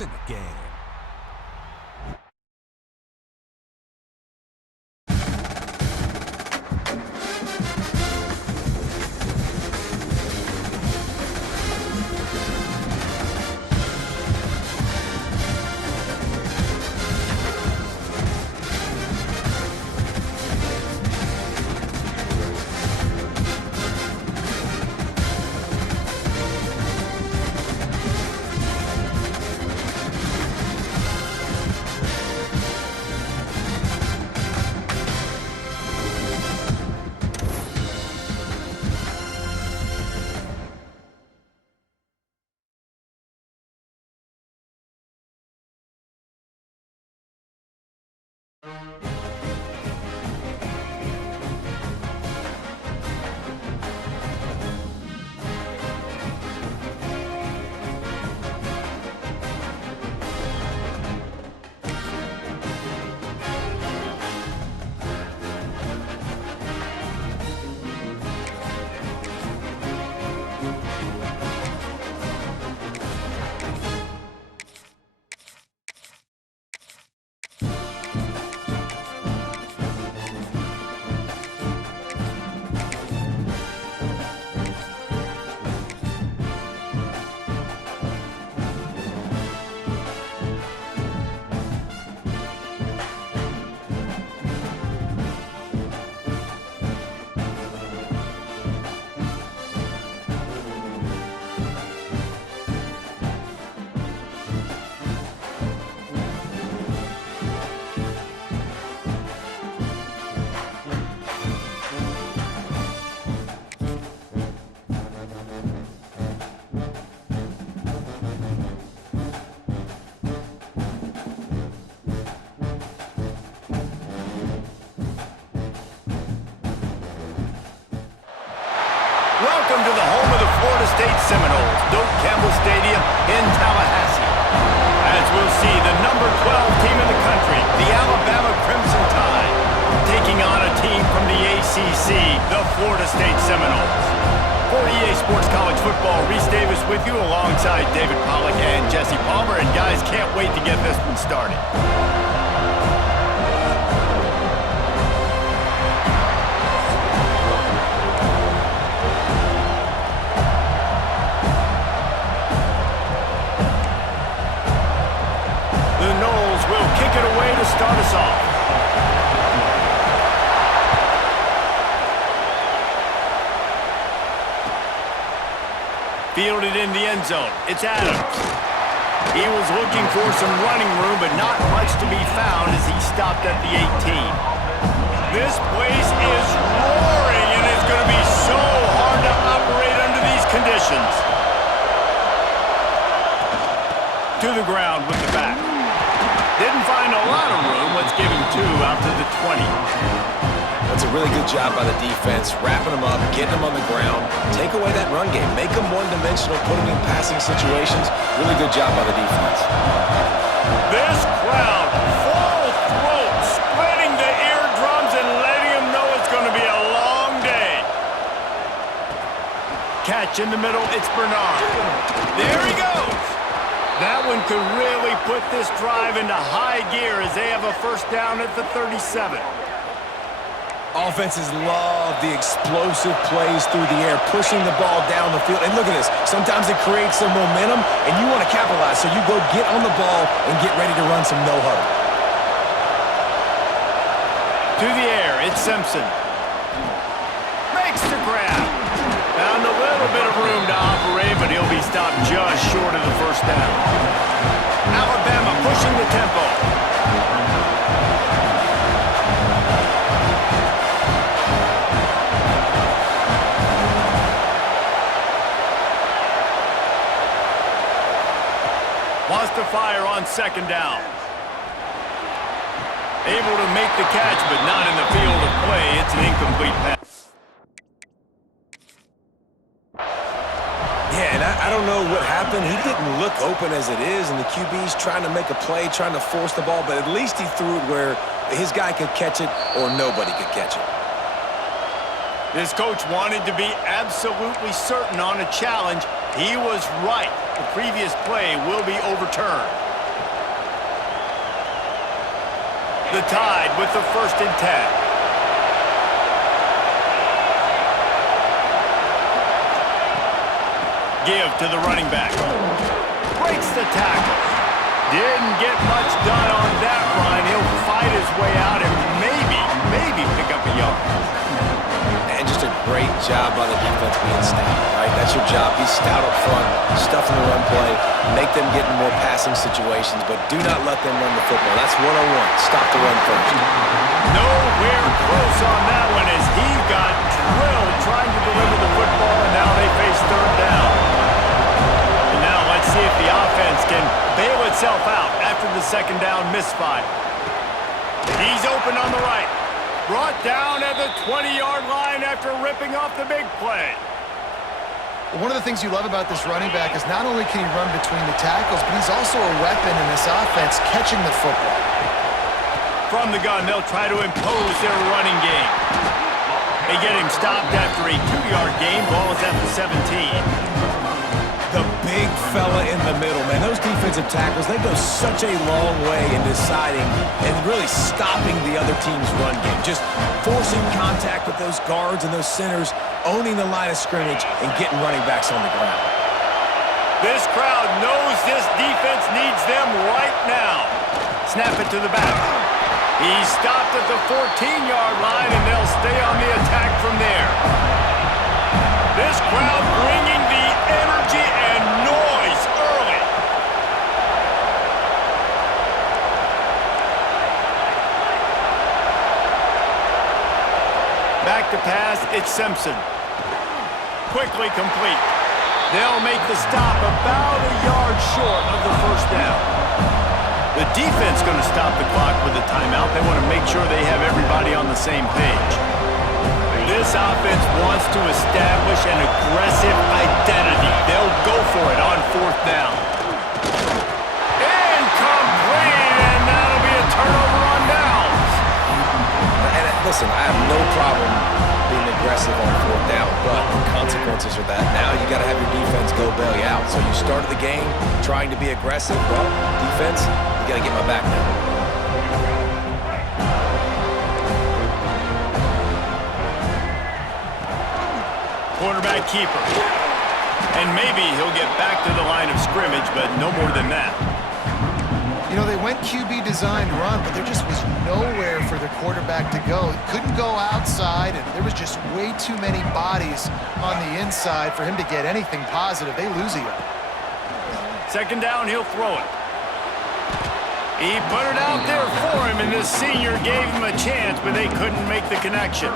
in the game. Welcome to the home of the Florida State Seminoles, Doak Campbell Stadium in Tallahassee. As we'll see, the number 12 team in the country, the Alabama Crimson Tide, taking on a team from the ACC, the Florida State Seminoles. For EA Sports College Football, Reese Davis with you alongside David Pollack and Jesse Palmer. And guys, can't wait to get this one started. Kick it away to start us off. Fielded in the end zone. It's Adams. He was looking for some running room, but not much to be found as he stopped at the 18. This place is roaring, and it's going to be so hard to operate under these conditions. To the ground with the back. Didn't find a lot of room. Let's give him 2 out to the 20. That's a really good job by the defense, wrapping them up, getting them on the ground. Take away that run game. Make them one-dimensional, put them in passing situations. Really good job by the defense. This crowd, full throat, splitting the eardrums and letting them know it's going to be a long day. Catch in the middle. It's Bernard. There he goes. That one could really put this drive into high gear as they have a first down at the 37. Offenses love the explosive plays through the air, pushing the ball down the field. And look at this. Sometimes it creates some momentum, and you want to capitalize. So you go get on the ball and get ready to run some no-huddle. To the air, it's Simpson. Makes the grab. Found a little bit of room to operate, but he'll be stopped just short of the first down. Alabama pushing the tempo. Wants to fire on second down. Able to make the catch, but not in the field of play. It's an incomplete pass. Yeah, and I don't know what happened. He didn't look open as it is, and the QB's trying to make a play, trying to force the ball, but at least he threw it where his guy could catch it or nobody could catch it. This coach wanted to be absolutely certain on a challenge. He was right. The previous play will be overturned. The Tide with the 1st and 10. Give to the running back. Breaks the tackle. Didn't get much done on that run. He'll fight his way out and maybe pick up a yard. And just a great job by the defense being stout, right? That's your job. Be stout up front, stuff in the run play, make them get in more passing situations, but do not let them run the football. That's 101. Stop the run first. Nowhere close on that one as he got drilled trying to deliver the football, and now they face 3rd down. And now let's see if the offense can bail itself out after the 2nd down misfire. He's open on the right. Brought down at the 20-yard line after ripping off the big play. One of the things you love about this running back is not only can he run between the tackles, but he's also a weapon in this offense catching the football. From the gun, they'll try to impose their running game. They get him stopped after a 2-yard gain. Ball is at the 17. The big fella in the middle, man. Those defensive tackles, they go such a long way in deciding and really stopping the other team's run game. Just forcing contact with those guards and those centers, owning the line of scrimmage, and getting running backs on the ground. This crowd knows this defense needs them right now. Snap it to the back. He's stopped at the 14-yard line, and they'll stay on the attack from there. This crowd bringing the energy and noise early. Back to pass, it's Simpson. Quickly complete. They'll make the stop about a yard short of the 1st down. The defense going to stop the clock with a timeout. They want to make sure they have everybody on the same page. This offense wants to establish an aggressive identity. They'll go for it on 4th down. Incomplete, and that'll be a turnover on downs. And listen, I have no problem being aggressive on 4th down, but the consequences are that now you got to have your defense go bail you out. So you started the game trying to be aggressive. Well, defense, you got to get my back now. Quarterback keeper. And maybe he'll get back to the line of scrimmage, but no more than that. You know, they went QB designed run, but there just was nowhere for the quarterback to go. He couldn't go outside, and there was just way too many bodies on the inside for him to get anything positive. They lose a yard. 2nd down, he'll throw it. He put it out there for him, and the senior gave him a chance, but they couldn't make the connection.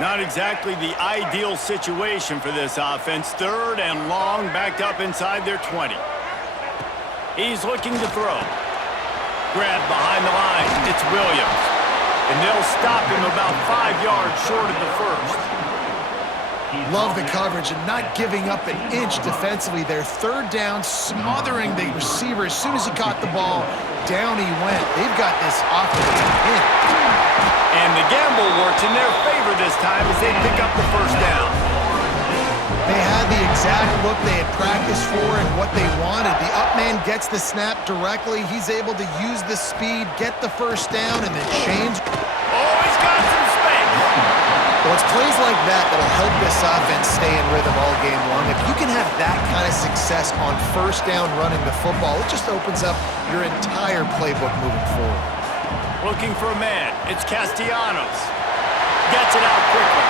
Not exactly the ideal situation for this offense. 3rd and long, backed up inside their 20. He's looking to throw. Grabbed behind the line. It's Williams. And they'll stop him about 5 yards short of the 1st. Love the coverage and not giving up an inch defensively. Their 3rd down, smothering the receiver. As soon as he caught the ball, down he went. They've got this offense in. And the gamble works in their favor this time as they pick up the 1st down. They had the exact look they had practiced for and what they wanted. The up man gets the snap directly. He's able to use the speed, get the 1st down, and then change. Oh, he's got some space. Well, it's plays like that that'll help this offense stay in rhythm all game long. If you can have that kind of success on 1st down running the football, it just opens up your entire playbook moving forward. Looking for a man. It's Castellanos. Gets it out quickly.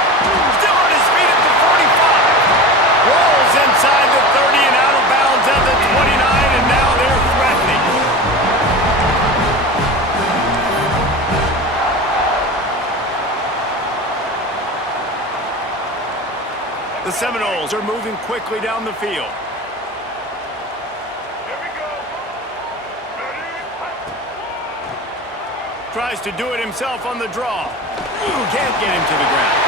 Still on his feet at the 45. Rolls inside the 30 and out of bounds at the 29, and now they're threatening. The Seminoles are moving quickly down the field. Tries to do it himself on the draw. Can't get him to the ground.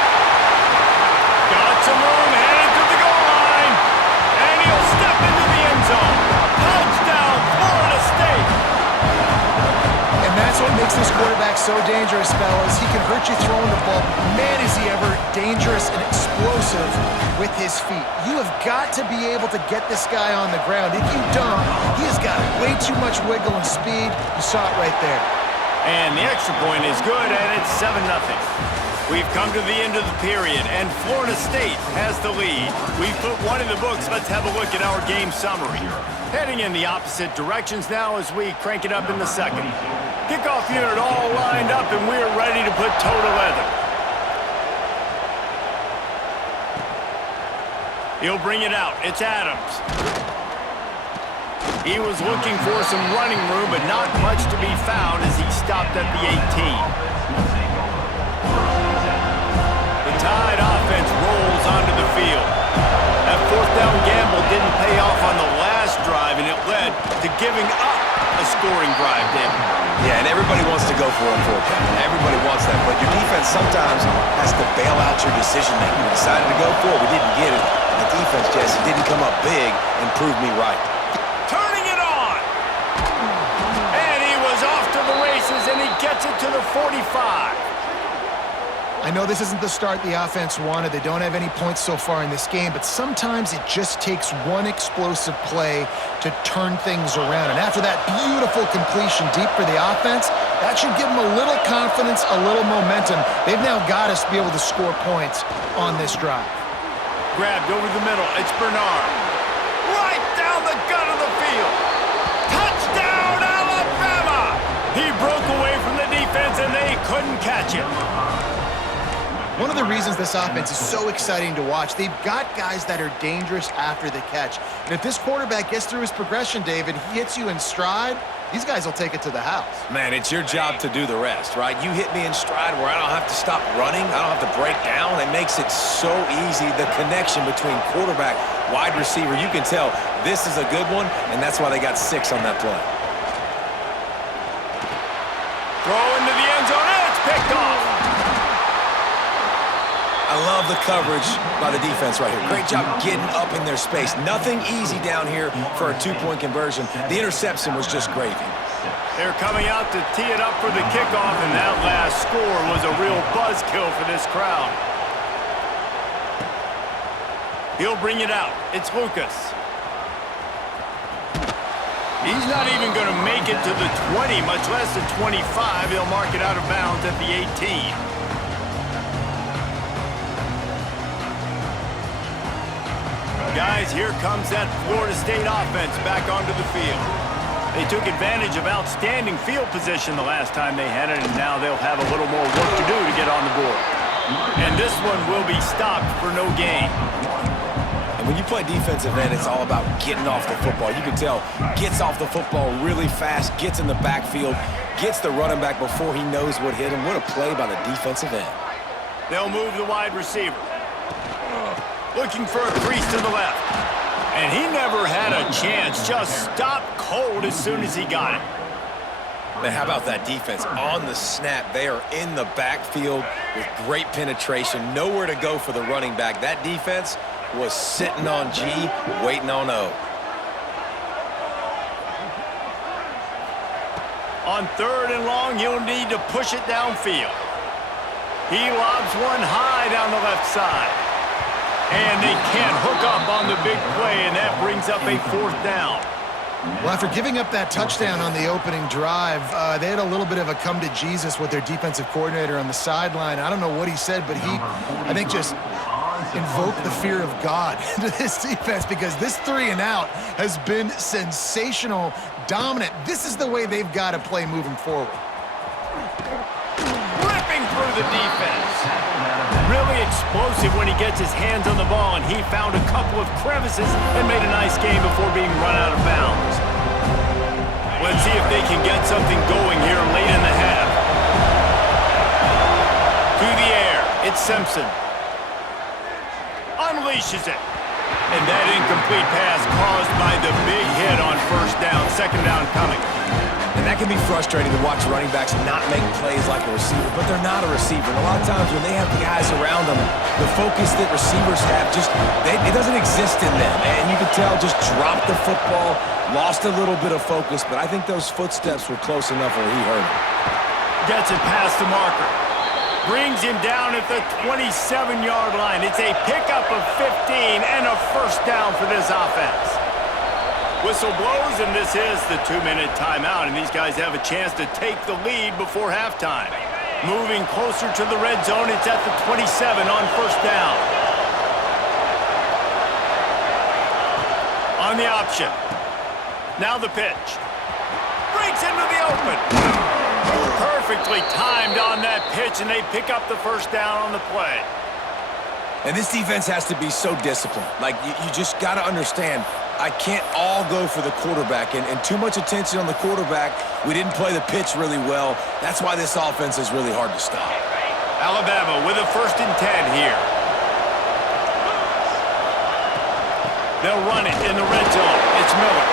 Got some room, headed to the goal line. And he'll step into the end zone. Touchdown, Florida State. And that's what makes makes this quarterback so dangerous, fellas. He can hurt you throwing the ball. Man, is he ever dangerous and explosive with his feet. You have got to be able to get this guy on the ground. If you don't, he has got way too much wiggle and speed. You saw it right there. And the extra point is good, and it's 7-0. We've come to the end of the period, and Florida State has the lead. We've put one in the books. Let's have a look at our game summary. Heading in the opposite directions now as we crank it up in the second. Kickoff unit all lined up, and we're ready to put toe to leather. He'll bring it out. It's Adams. He was looking for some running room, but not much to be found as he stopped at the 18. The Tide offense rolls onto the field. That fourth down gamble didn't pay off on the last drive, and it led to giving up a scoring drive, David. Yeah, and everybody wants to go for it, Captain. Everybody wants that, but your defense sometimes has to bail out your decision-making. We decided to go for it. We didn't get it. And the defense, Jesse, didn't come up big and prove me right. Turning it on! And he was off to the races, and he gets it to the 45. I know this isn't the start the offense wanted. They don't have any points so far in this game, but sometimes it just takes one explosive play to turn things around. And after that beautiful completion deep for the offense, that should give them a little confidence, a little momentum. They've now got us to be able to score points on this drive. Grabbed over the middle. It's Bernard. Right down the gut of the field. Touchdown, Alabama! He broke away from the defense, and they couldn't catch him. One of the reasons this offense is so exciting to watch, they've got guys that are dangerous after the catch. And if this quarterback gets through his progression, David, he hits you in stride, these guys will take it to the house. Man, it's your job to do the rest, right? You hit me in stride where I don't have to stop running. I don't have to break down. It makes it so easy, the connection between quarterback, wide receiver. You can tell this is a good one, and that's why they got 6 on that play. Throw into the end zone, and it's picked off. I love the coverage by the defense right here. Great job getting up in their space. Nothing easy down here for a 2-point conversion. The interception was just gravy. They're coming out to tee it up for the kickoff, and that last score was a real buzzkill for this crowd. He'll bring it out. It's Lucas. He's not even going to make it to the 20, much less the 25. He'll mark it out of bounds at the 18. Guys, here comes that Florida State offense back onto the field. They took advantage of outstanding field position the last time they had it, and now they'll have a little more work to do to get on the board. And this one will be stopped for no gain. And when you play defensive end, it's all about getting off the football. You can tell, gets off the football really fast, gets in the backfield, gets the running back before he knows what hit him. What a play by the defensive end. They'll move the wide receiver. Looking for a crease to the left. And he never had a chance. Just stopped cold as soon as he got it. Man, how about that defense? On the snap, they are in the backfield with great penetration. Nowhere to go for the running back. That defense was sitting on G, waiting on O. On 3rd and long, he'll need to push it downfield. He lobs one high down the left side. And they can't hook up on the big play, and that brings up a 4th down. Well, after giving up that touchdown on the opening drive, they had a little bit of a come to Jesus with their defensive coordinator on the sideline. I don't know what he said, but he, I think, just invoked the fear of God into this defense, because this 3-and-out has been sensational, dominant. This is the way they've got to play moving forward. Ripping through the defense. Really explosive when he gets his hands on the ball, and he found a couple of crevices and made a nice game before being run out of bounds. Let's see if they can get something going here late in the half. To the air, it's Simpson. Unleashes it. And that incomplete pass caused by the big hit on 1st down, 2nd down coming. And that can be frustrating to watch running backs not make plays like a receiver, but they're not a receiver. And a lot of times when they have the guys around them, the focus that receivers have it doesn't exist in them. And you can tell, just dropped the football, lost a little bit of focus, but I think those footsteps were close enough where he heard it. Gets it past the marker. Brings him down at the 27-yard line. It's a pickup of 15 and a first down for this offense. Whistle blows, and this is the 2-minute timeout, and these guys have a chance to take the lead before halftime. Moving closer to the red zone, it's at the 27 on first down. On the option. Now the pitch. Breaks into the open. Perfectly timed on that pitch, and they pick up the first down on the play. And this defense has to be so disciplined. Like, you just got to understand, I can't all go for the quarterback, and too much attention on the quarterback. We didn't play the pitch really well. That's why this offense is really hard to stop. Alabama with a 1st and 10 here. They'll run it in the red zone. It's Miller.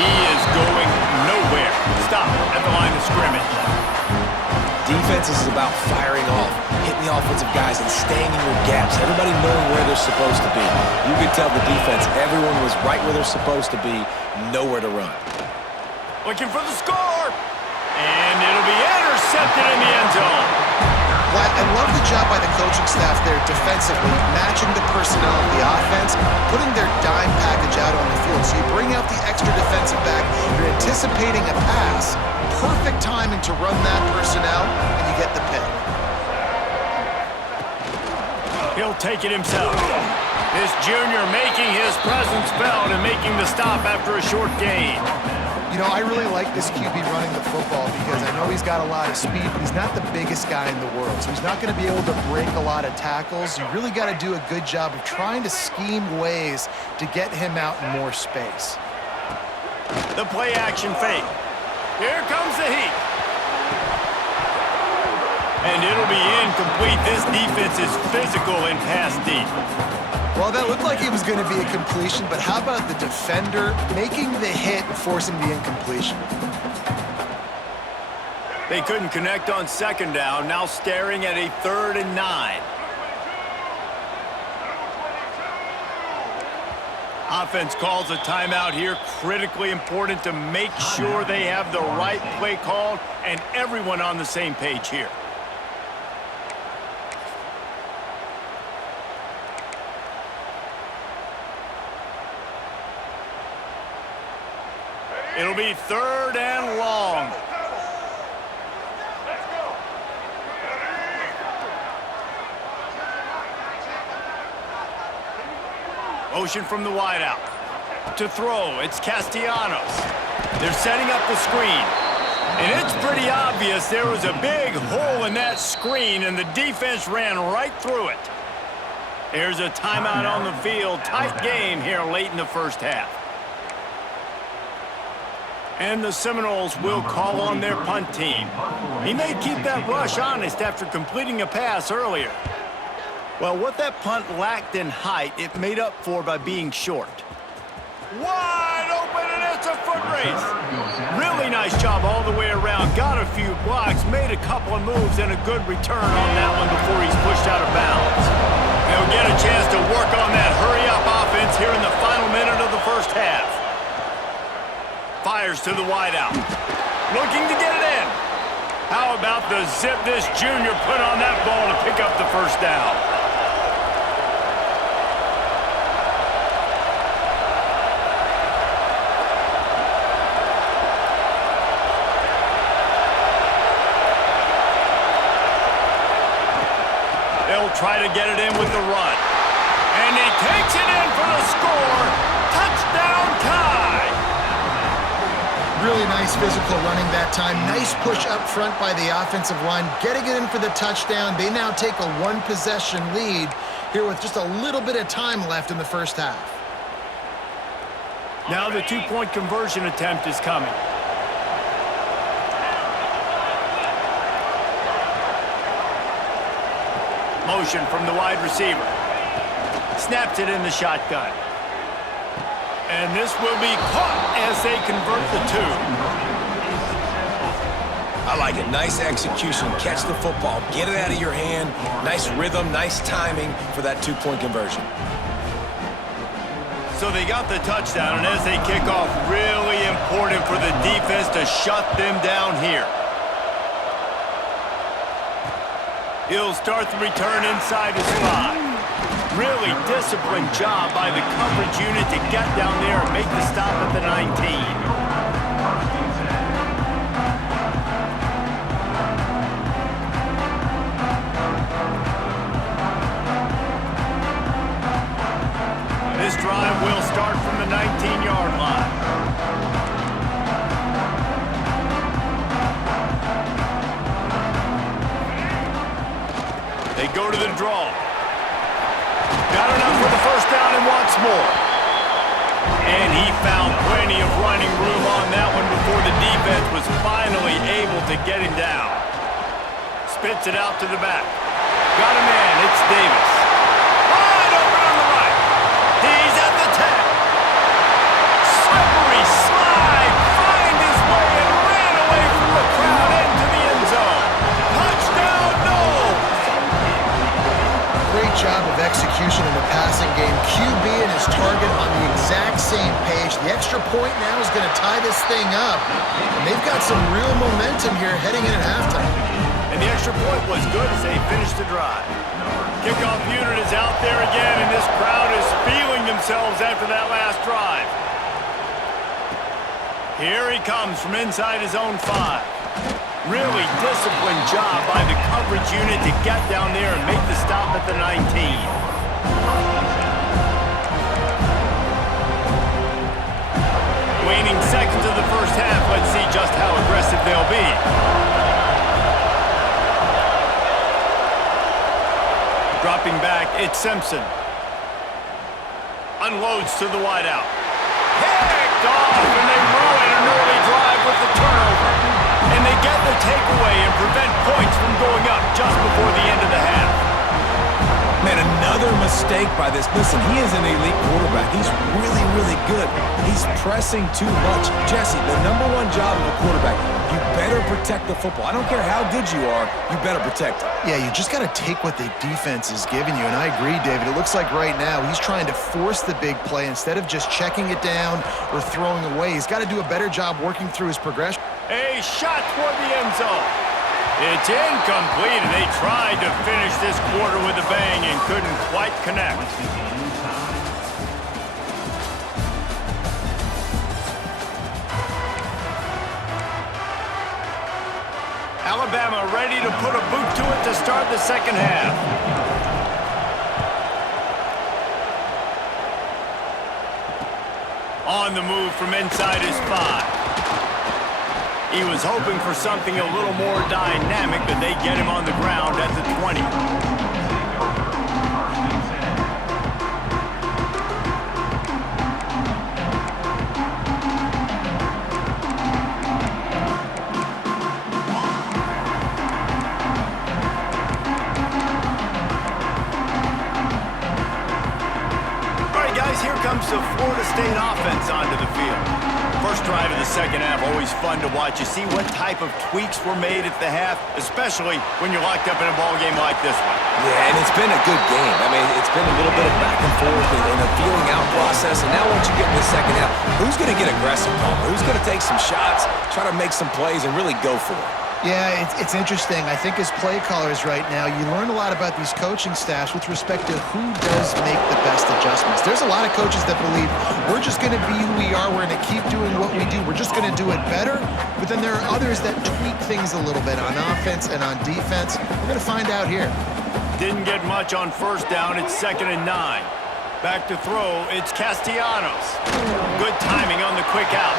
He is going nowhere. Stop at the line of scrimmage. Defense is about firing off, hitting the offensive guys, and staying in your gaps. Everybody knowing where they're supposed to be. You can tell the defense, everyone was right where they're supposed to be, nowhere to run. Looking for the score. And it'll be intercepted in the end zone. Well, I love the job by the coaching staff there defensively, matching the personnel of the offense, putting their dime package out on the field. So you bring out the extra defensive back, you're anticipating a pass, perfect timing to run that personnel, and you get the pick. He'll take it himself. This junior making his presence felt and making the stop after a short gain. You know, I really like this QB running the football because I know he's got a lot of speed, but he's not the biggest guy in the world. So he's not going to be able to break a lot of tackles. You really got to do a good job of trying to scheme ways to get him out in more space. The play action fake. Here comes the heat. And it'll be incomplete. This defense is physical in pass deep. Well, that looked like it was going to be a completion, but how about the defender making the hit and forcing the incompletion? They couldn't connect on 2nd down, now staring at a 3rd and 9. Offense calls a timeout here, critically important to make sure they have the right play called and everyone on the same page here. It'll be 3rd and long. Motion from the wideout. To throw, it's Castellanos. They're setting up the screen. And it's pretty obvious there was a big hole in that screen, and the defense ran right through it. There's a timeout on the field. Tight game here late in the first half. And the Seminoles will call on their punt team. He may keep that rush honest after completing a pass earlier. Well, what that punt lacked in height, it made up for by being short. Wide open, and it's a foot race. Really nice job all the way around. Got a few blocks, made a couple of moves, and a good return on that one before he's pushed out of bounds. They'll get a chance to work on that hurry-up offense here in the final minute of the first half. Fires to the wideout. Looking to get it in. How about the zip this junior put on that ball to pick up the first down? They'll try to get it in with the run. And he takes it in for the score. Touchdown tie. Really nice physical running that time. Nice push up front by the offensive line, getting it in for the touchdown. They now take a 1-possession lead here with just a little bit of time left in the first half. Now the 2-point conversion attempt is coming. Motion from the wide receiver. Snaps it in the shotgun. And this will be caught as they convert the 2. I like it. Nice execution. Catch the football. Get it out of your hand. Nice rhythm, nice timing for that 2-point conversion. So they got the touchdown, and as they kick off, really important for the defense to shut them down here. He'll start the return inside his 5. Really disciplined job by the coverage unit to get down there and make the stop at the 19. This drive will start from the 19-yard line. They go to the draw. Got enough for the first down and wants more. And he found plenty of running room on that one before the defense was finally able to get him down. Spits it out to the back. Got a man. It's Davis. Wide open on the right. He's at the 10. Slippery slide. Find his way and ran away from the crowd into the end zone. Touchdown, Knowles. Great job of execution in the passing game. QB and his target on the exact same page. The extra point now is going to tie this thing up. And they've got some real momentum here heading in at halftime. And the extra point was good as they finished the drive. Kickoff unit is out there again, and this crowd is feeling themselves after that last drive. Here he comes from inside his own 5. Really disciplined job by the coverage unit to get down there and make the stop at the 19. Waning seconds of the first half. Let's see just how aggressive they'll be. Dropping back, it's Simpson. Unloads to the wideout. Picked off, and they ruin an early drive with the turnover. And they get the takeaway and prevent points from going up just before the end of the half. Man, another mistake by this. Listen, he is an elite quarterback. He's really, really good. He's pressing too much. Jesse, the #1 job of a quarterback, you better protect the football. I don't care how good you are, you better protect it. Yeah, you just got to take what the defense is giving you. And I agree, David. It looks like right now he's trying to force the big play instead of just checking it down or throwing away. He's got to do a better job working through his progression. A shot toward the end zone. It's incomplete, and they tried to finish this quarter with a bang and couldn't quite connect. Alabama ready to put a boot to it to start the second half. On the move from inside his 5. He was hoping for something a little more dynamic, but they get him on the ground at the 20. All right, guys, here comes the Florida State offense onto the field. First drive of the second half, always fun to watch. You see what type of tweaks were made at the half, especially when you're locked up in a ball game like this one. Yeah, and it's been a good game. I mean, it's been a little bit of back and forth and a feeling out process. And now once you get in the second half, who's going to get aggressive, Palmer? Who's going to take some shots, try to make some plays, and really go for it? Yeah, it's interesting. I think as play callers right now, you learn a lot about these coaching staffs with respect to who does make the best adjustments. There's a lot of coaches that believe we're just going to be who we are. We're going to keep doing what we do. We're just going to do it better. But then there are others that tweak things a little bit on offense and on defense. We're going to find out here. Didn't get much on first down. It's 2nd and 9. Back to throw. It's Castellanos. Good timing on the quick out.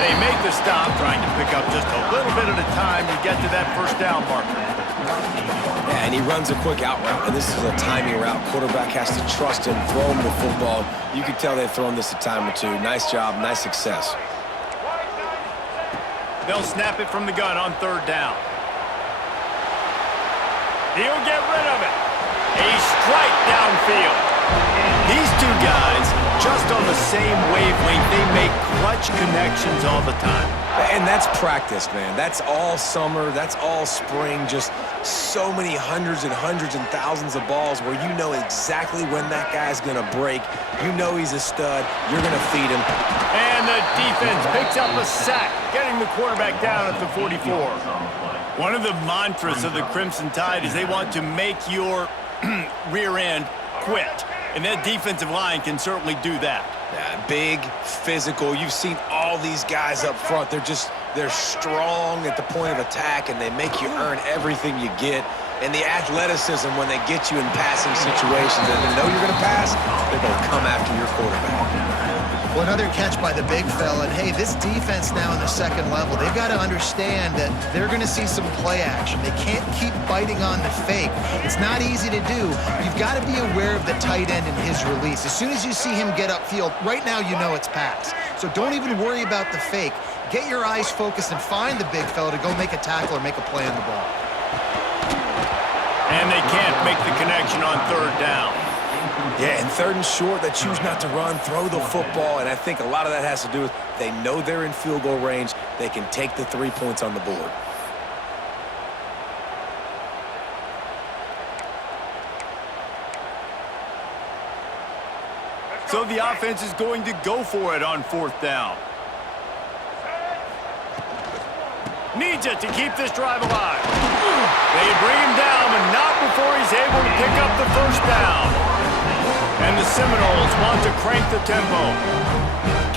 They make the stop, trying to pick up just a little bit at a time to get to that first down marker. Yeah, and he runs a quick out route, and this is a timing route. Quarterback has to trust him, throw him the football. You can tell they've thrown this a time or two. Nice job, nice success. They'll snap it from the gun on 3rd down. He'll get rid of it. A strike downfield. These two guys, just on the same wavelength, they make clutch connections all the time. And that's practice, man. That's all summer. That's all spring. Just so many hundreds and thousands of balls where you know exactly when that guy's going to break. You know he's a stud. You're going to feed him. And the defense picks up a sack, getting the quarterback down at the 44. One of the mantras of the Crimson Tide is they want to make your rear end quit. And that defensive line can certainly do that. Yeah, big, physical. You've seen all these guys up front. They're strong at the point of attack, and they make you earn everything you get. And the athleticism when they get you in passing situations and they know you're going to pass, they're going to come after your quarterback. Well, another catch by the big fella. And, hey, this defense now in the second level, they've got to understand that they're going to see some play action. They can't keep biting on the fake. It's not easy to do. You've got to be aware of the tight end and his release. As soon as you see him get upfield, right now you know it's pass. So don't even worry about the fake. Get your eyes focused and find the big fella to go make a tackle or make a play on the ball. And they can't make the connection on third down. Yeah, and third and short, they choose not to run, throw the football, and I think a lot of that has to do with they know they're in field goal range. They can take the 3 points on the board. So the offense is going to go for it on fourth down. Needs it to keep this drive alive. They bring him down, but not before he's able to pick up the first down. And the Seminoles want to crank the tempo.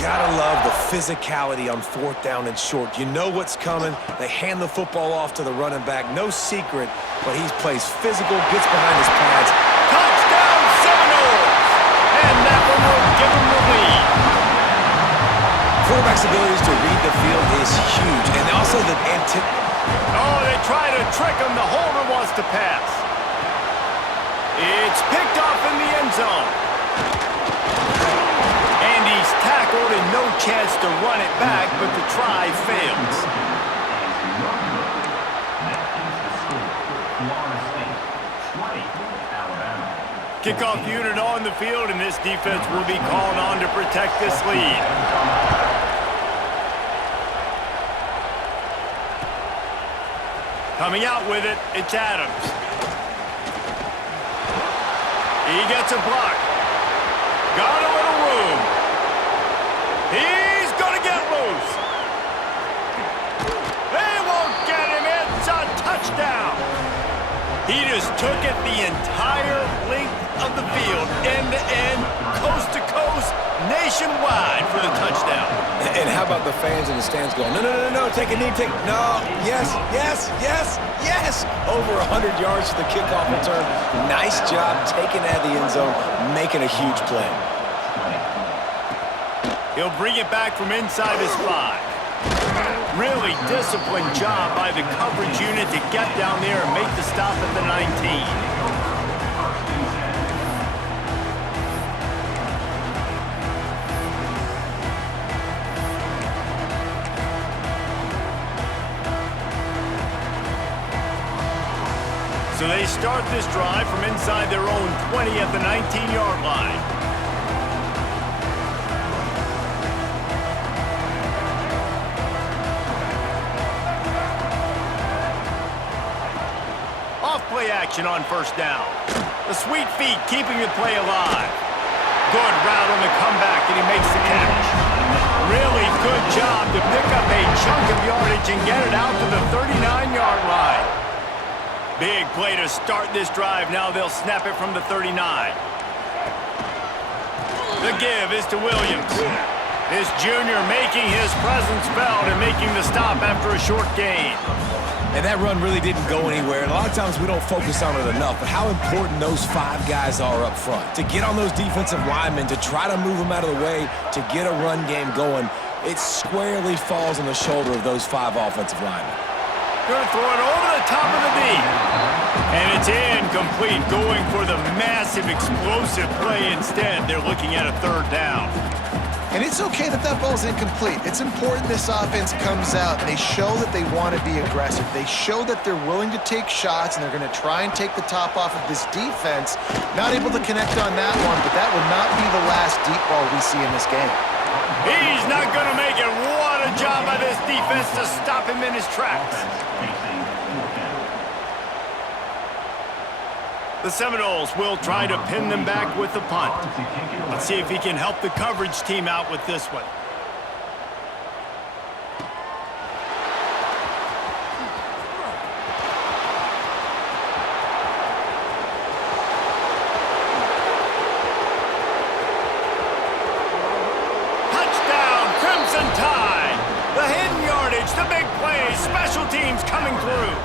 Gotta love the physicality on fourth down and short. You know what's coming. They hand the football off to the running back. No secret, but he plays physical, gets behind his pads. Touchdown, Seminoles! And that one will give them the lead. Quarterback's abilities to read the field is huge. And also the Oh, they try to trick him. The holder wants to pass. It's picked off in the end zone. And he's tackled and no chance to run it back, but the try fails. Kickoff unit on the field, and this defense will be called on to protect this lead. Coming out with it, it's Adams. He gets a block. Got a little room. He's going to get loose. They won't get him. It's a touchdown. He just took it the entire length of the field, end to end, coast to coast, nationwide for the touchdown. And how about the fans in the stands going, no, no, no, no, take a knee, no, yes, yes, yes, yes. Over 100 yards to the kickoff return. Nice job taking it out of the end zone, making a huge play. He'll bring it back from inside his 5. Really disciplined job by the coverage unit to get down there and make the stop at the 19. So they start this drive from inside their own 20 at the 19-yard line. Off-play action on first down. The sweet feet keeping the play alive. Good route on the comeback, and he makes the catch. Really good job to pick up a chunk of yardage and get it out to the 39-yard line. Big play to start this drive. Now they'll snap it from the 39. The give is to Williams. This junior making his presence felt and making the stop after a short gain. And that run really didn't go anywhere. And a lot of times we don't focus on it enough, but how important those 5 guys are up front. To get on those defensive linemen, to try to move them out of the way, to get a run game going, it squarely falls on the shoulder of those 5 offensive linemen. Going to throw it over the top of the knee. And it's incomplete, going for the massive, explosive play instead. They're looking at a third down. And it's okay that that ball's incomplete. It's important this offense comes out. They show that they want to be aggressive. They show that they're willing to take shots, and they're going to try and take the top off of this defense. Not able to connect on that one, but that will not be the last deep ball we see in this game. He's not going to make it. What a job by this defense to stop him in his tracks. The Seminoles will try to pin them back with the punt. Let's see if he can help the coverage team out with this one. Special teams coming through.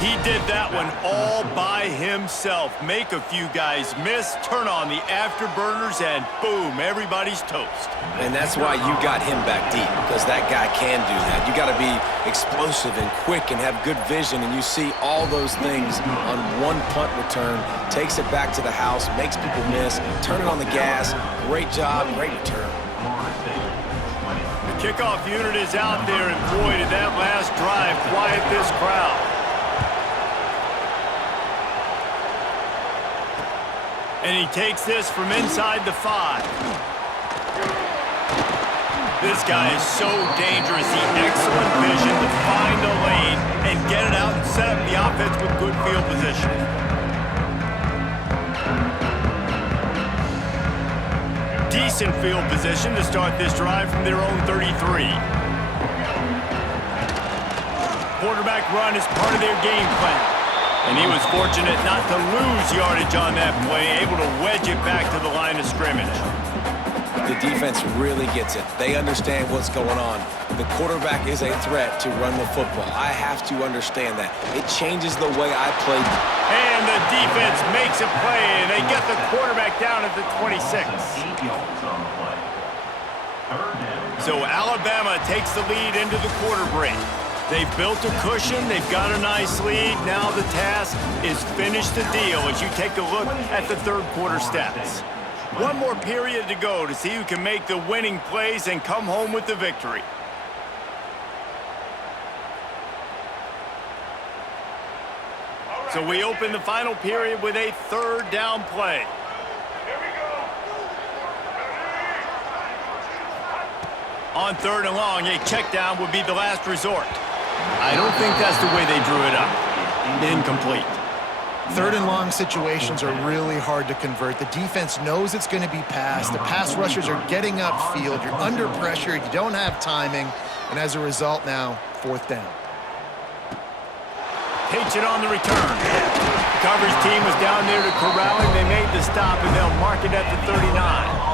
He did that one all by himself. Make a few guys miss, turn on the afterburners, and boom, everybody's toast. And that's why you got him back deep, because that guy can do that. You got to be explosive and quick and have good vision, and you see all those things on one punt return. Takes it back to the house, makes people miss, turning on the gas. Great job, great return. The kickoff unit is out there, and boy, did that last drive quiet this crowd. And he takes this from inside the 5. This guy is so dangerous. He excellent vision to find the lane and get it out and set up the offense with good field position. Decent field position to start this drive from their own 33. Quarterback run is part of their game plan. And he was fortunate not to lose yardage on that play, able to wedge it back to the line of scrimmage. The defense really gets it. They understand what's going on. The quarterback is a threat to run the football. I have to understand that. It changes the way I play. And the defense makes a play, and they get the quarterback down at the 26. So Alabama takes the lead into the quarter break. They've built a cushion. They've got a nice lead. Now the task is finish the deal as you take a look at the third quarter stats. One more period to go to see who can make the winning plays and come home with the victory. So we open the final period with a third down play. On third and long, a check down would be the last resort. I don't think that's the way they drew it up. Incomplete. Third and long situations are really hard to convert. The defense knows it's going to be passed. The pass rushers are getting upfield. You're under pressure. You don't have timing. And as a result now, fourth down. Takes it on the return. The coverage team was down there to corral him. They made the stop, and they'll mark it at the 39.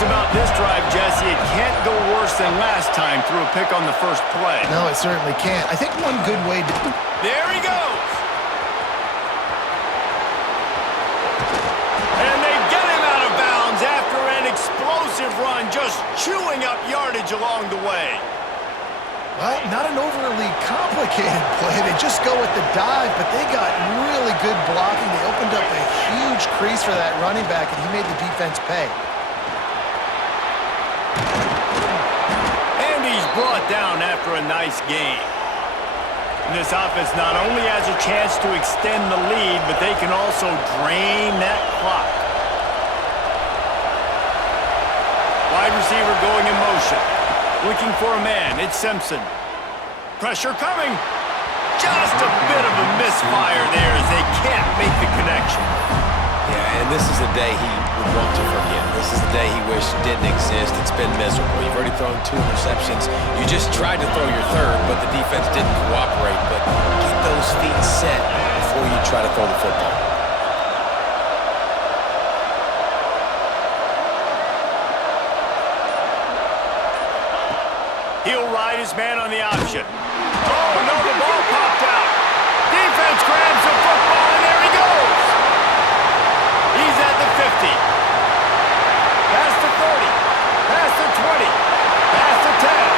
About this drive, Jesse, it can't go worse than last time through a pick on the first play. No, it certainly can't. I think one good way to... There he goes! And they get him out of bounds after an explosive run, just chewing up yardage along the way. Well, not an overly complicated play. They just go with the dive, but they got really good blocking. They opened up a huge crease for that running back, and he made the defense pay. And he's brought down after a nice gain. And this offense not only has a chance to extend the lead, but they can also drain that clock. Wide receiver going in motion. Looking for a man. It's Simpson. Pressure coming. Just a bit of a misfire there as they can't make the connection. Yeah, and this is a day he would want to forget. This is a day he wished didn't exist. It's been miserable. You've already thrown 2 interceptions. You just tried to throw your third, but the defense didn't cooperate. But get those feet set before you try to throw the football. He'll ride his man on the option. Oh, no, the ball popped out. Defense grabs the football, and there he goes. He's at the 50. Past the 30. Past the 20. Past the 10.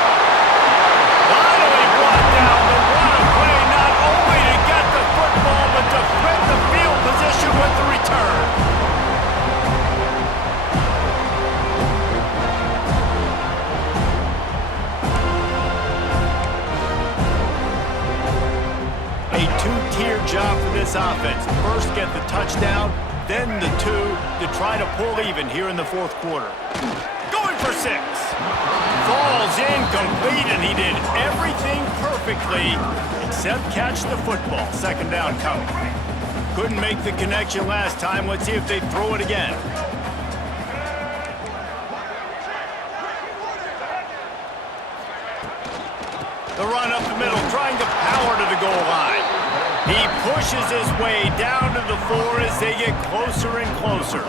Finally brought down the run of play, not only to get the football, but to flip the field position with the return. A two-tier job for this offense. First, get the touchdown, then the 2 to try to pull even here in the fourth quarter. Going for 6. Falls incomplete, and he did everything perfectly except catch the football. Second down coming. Couldn't make the connection last time. Let's see if they throw it again. goal line. He pushes his way down to the floor as they get closer and closer.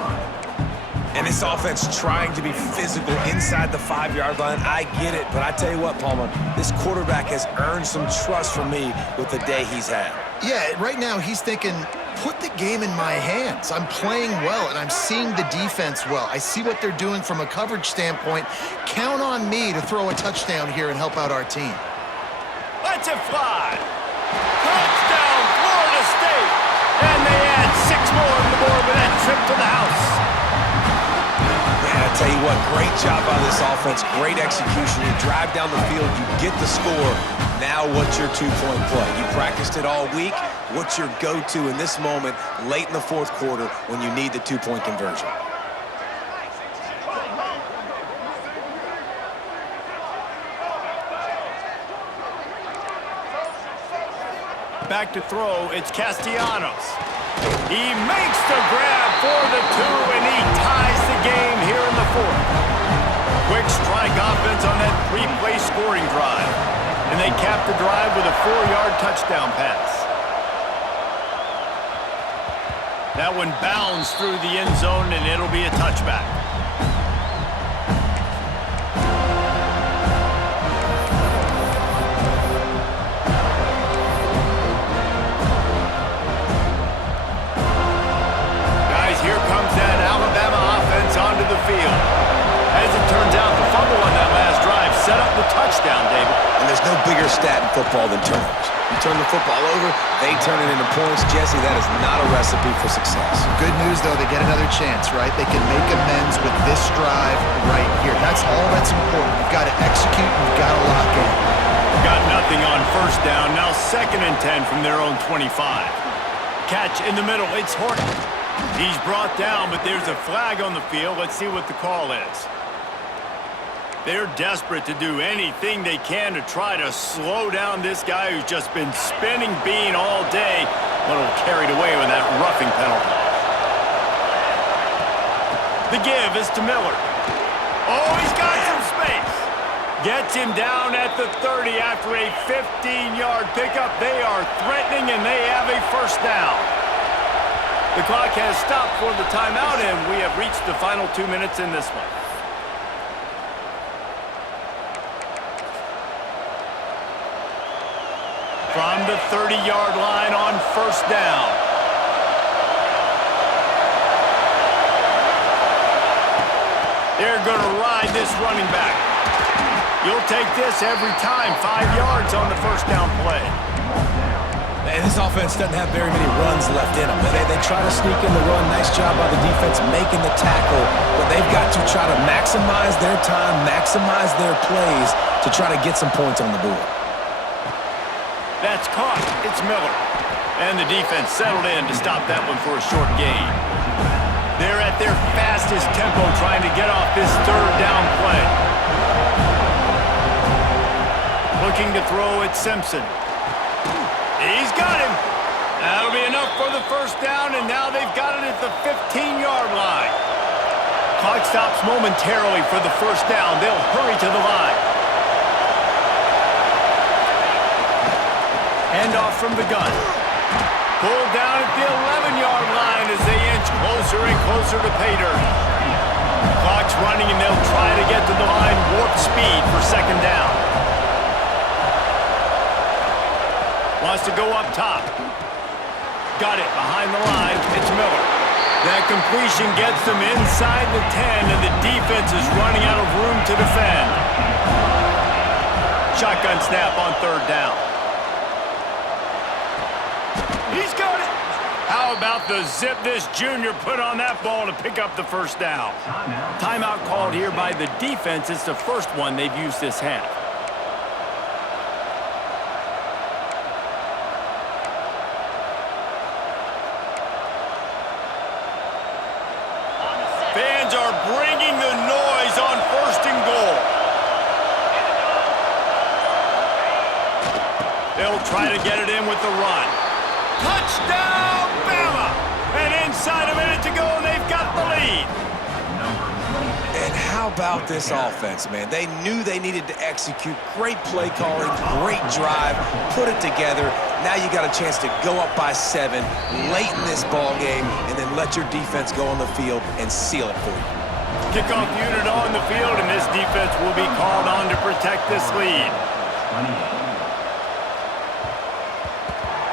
And this offense trying to be physical inside the 5-yard line. I get it, but I tell you what, Palmer, this quarterback has earned some trust from me with the day he's had. Yeah, right now he's thinking, put the game in my hands. I'm playing well, and I'm seeing the defense well. I see what they're doing from a coverage standpoint. Count on me to throw a touchdown here and help out our team. Let's it fly. Touchdown, Florida State. And they add 6 more on the board with that trip to the house. Man, I tell you what, great job by this offense, great execution. You drive down the field, you get the score. Now what's your two-point play? You practiced it all week. What's your go-to in this moment late in the fourth quarter when you need the two-point conversion? Back to throw, it's Castellanos. He makes the grab for the 2, and he ties the game here in the fourth. Quick strike offense on that 3-play scoring drive. And they cap the drive with a 4-yard touchdown pass. That one bounds through the end zone, and it'll be a touchback. Here comes that Alabama offense onto the field. As it turns out, the fumble on that last drive set up the touchdown, David. And there's no bigger stat in football than turnovers. You turn the football over, they turn it into points. Jesse, that is not a recipe for success. Good news, though, they get another chance, right? They can make amends with this drive right here. That's all that's important. You've got to execute, you've got to lock in. Got nothing on first down. Now 2nd and 10 from their own 25. Catch in the middle. It's Horton. He's brought down, but there's a flag on the field. Let's see what the call is. They're desperate to do anything they can to try to slow down this guy who's just been spinning bean all day. A little carried away with that roughing penalty. The give is to Miller. Oh, he's got some space. Gets him down at the 30 after a 15-yard pickup. They are threatening, and they have a first down. The clock has stopped for the timeout, and we have reached the final 2 minutes in this one. From the 30-yard line on first down. They're going to ride this running back. You'll take this every time. 5 yards on the first down play. And this offense doesn't have very many runs left in them. They try to sneak in the run. Nice job by the defense making the tackle. But they've got to try to maximize their time, maximize their plays to try to get some points on the board. That's caught. It's Miller. And the defense settled in to stop that one for a short gain. They're at their fastest tempo trying to get off this 3rd down play. Looking to throw at Simpson. He's got him. That'll be enough for the first down, and now they've got it at the 15-yard line. Clock stops momentarily for the first down. They'll hurry to the line. Handoff from the gun. Pulled down at the 11-yard line as they inch closer and closer to pay dirt. Clock's running, and they'll try to get to the line warp speed for 2nd down. Wants to go up top. Got it behind the line. It's Miller. That completion gets them inside the 10, and the defense is running out of room to defend. Shotgun snap on 3rd down. He's got it. How about the zip this junior put on that ball to pick up the first down? Timeout called here by the defense. It's the first one they've used this half. Fans are bringing the noise on 1st and goal. They'll try to get it in with the run. Touchdown, Bama! And inside a minute to go, and they've got the lead. And how about this offense, man? They knew they needed to execute. Great play calling, great drive, put it together. Now you got a chance to go up by 7 late in this ball game and then let your defense go on the field and seal it for you. Kickoff unit on the field, and this defense will be called on to protect this lead.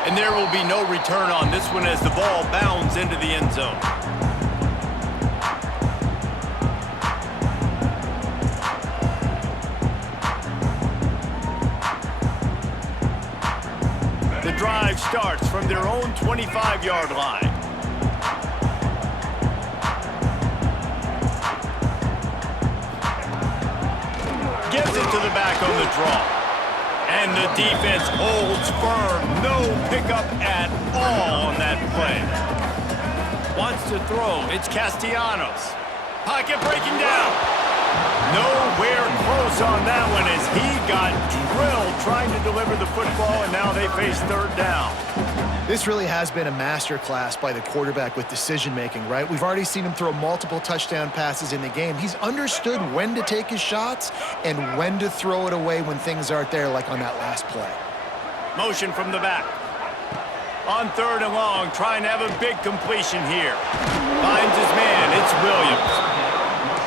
And there will be no return on this one as the ball bounds into the end zone. The drive starts from their own 25-yard line. Gives it to the back on the draw. And the defense holds firm. No pickup at all on that play. Wants to throw. It's Castellanos. Pocket breaking down. Nowhere close on that one as he got drilled trying to deliver the football, and now they face third down. This really has been a masterclass by the quarterback with decision-making, right? We've already seen him throw multiple touchdown passes in the game. He's understood when to take his shots and when to throw it away when things aren't there, like on that last play. Motion from the back. On third and long, trying to have a big completion here. Finds his man. It's Williams.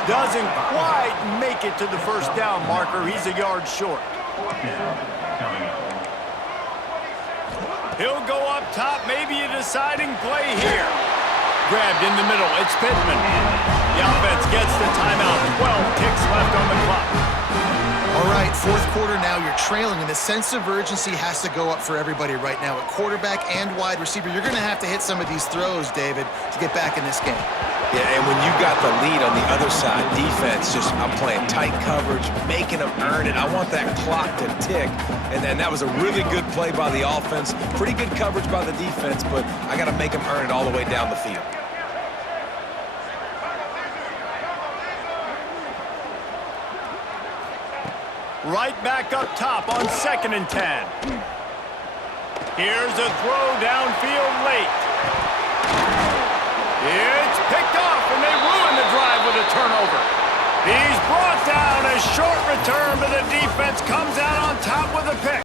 Doesn't quite make it to the first down marker. He's a yard short. He'll go up top, maybe a deciding play here. Grabbed in the middle, it's Pittman. The offense gets the timeout, 12 ticks left on the clock. All right, fourth quarter now, you're trailing, and the sense of urgency has to go up for everybody right now. At quarterback and wide receiver, you're going to have to hit some of these throws, David, to get back in this game. Yeah, and when you got the lead on the other side, defense I'm playing tight coverage, making them earn it. I want that clock to tick. And then that was a really good play by the offense. Pretty good coverage by the defense, but I got to make them earn it all the way down the field. Right back up top on 2nd and 10. Here's a throw downfield late. It's picked off, and they ruin the drive with a turnover. He's brought down, a short return, but the defense comes out on top with a pick.